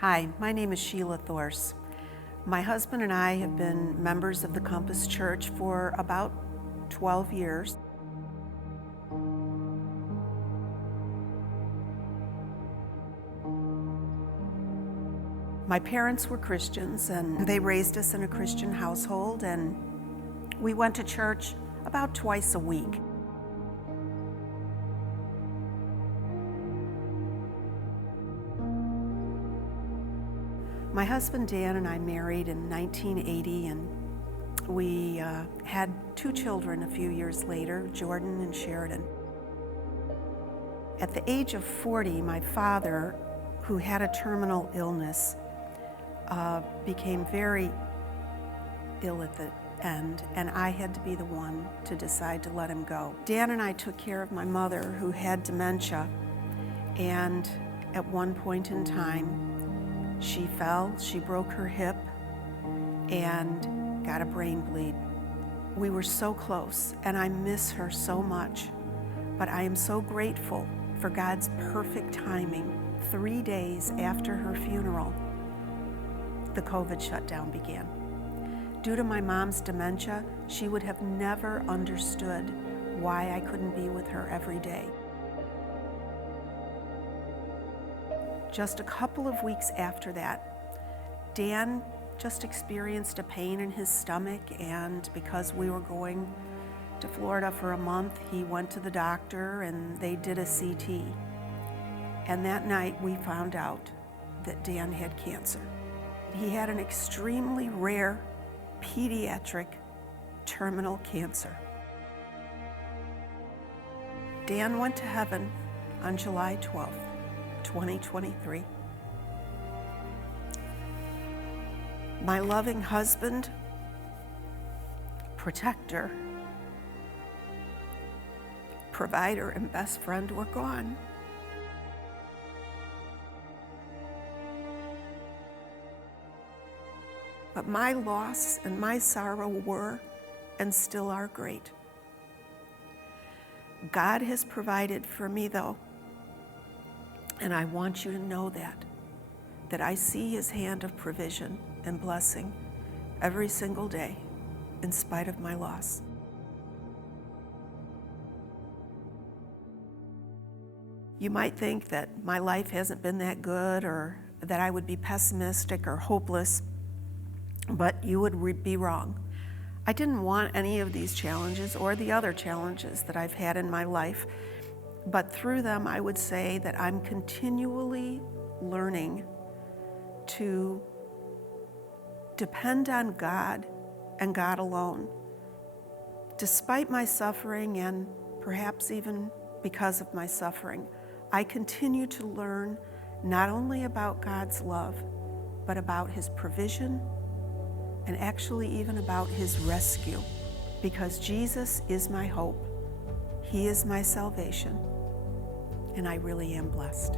Hi, my name is Sheila Thorse. My husband and I have been members of the Compass Church for about 12 years. My parents were Christians and they raised us in a Christian household, and we went to church about twice a week. My husband Dan and I married in 1980, and we had 2 children a few years later, Jordan and Sheridan. At the age of 40, my father, who had a terminal illness, became very ill at the end, and I had to be the one to decide to let him go. Dan and I took care of my mother, who had dementia, and at one point in time, she fell, she broke her hip, and got a brain bleed. We were so close, and I miss her so much, but I am so grateful for God's perfect timing. 3 days after her funeral, the COVID shutdown began. Due to my mom's dementia, she would have never understood why I couldn't be with her every day. Just a couple of weeks after that, Dan just experienced a pain in his stomach, and because we were going to Florida for a month, he went to the doctor and they did a CT. And that night we found out that Dan had cancer. He had an extremely rare pediatric terminal cancer. Dan went to heaven on July 12th. 2023. My loving husband, protector, provider, and best friend were gone. But my loss and my sorrow were and still are great. God has provided for me, though. And I want you to know that I see His hand of provision and blessing every single day, in spite of my loss. You might think that my life hasn't been that good, or that I would be pessimistic or hopeless, but you would be wrong. I didn't want any of these challenges or the other challenges that I've had in my life. But through them, I would say that I'm continually learning to depend on God and God alone. Despite my suffering, and perhaps even because of my suffering, I continue to learn not only about God's love, but about His provision, and actually even about His rescue, because Jesus is my hope. He is my salvation. And I really am blessed.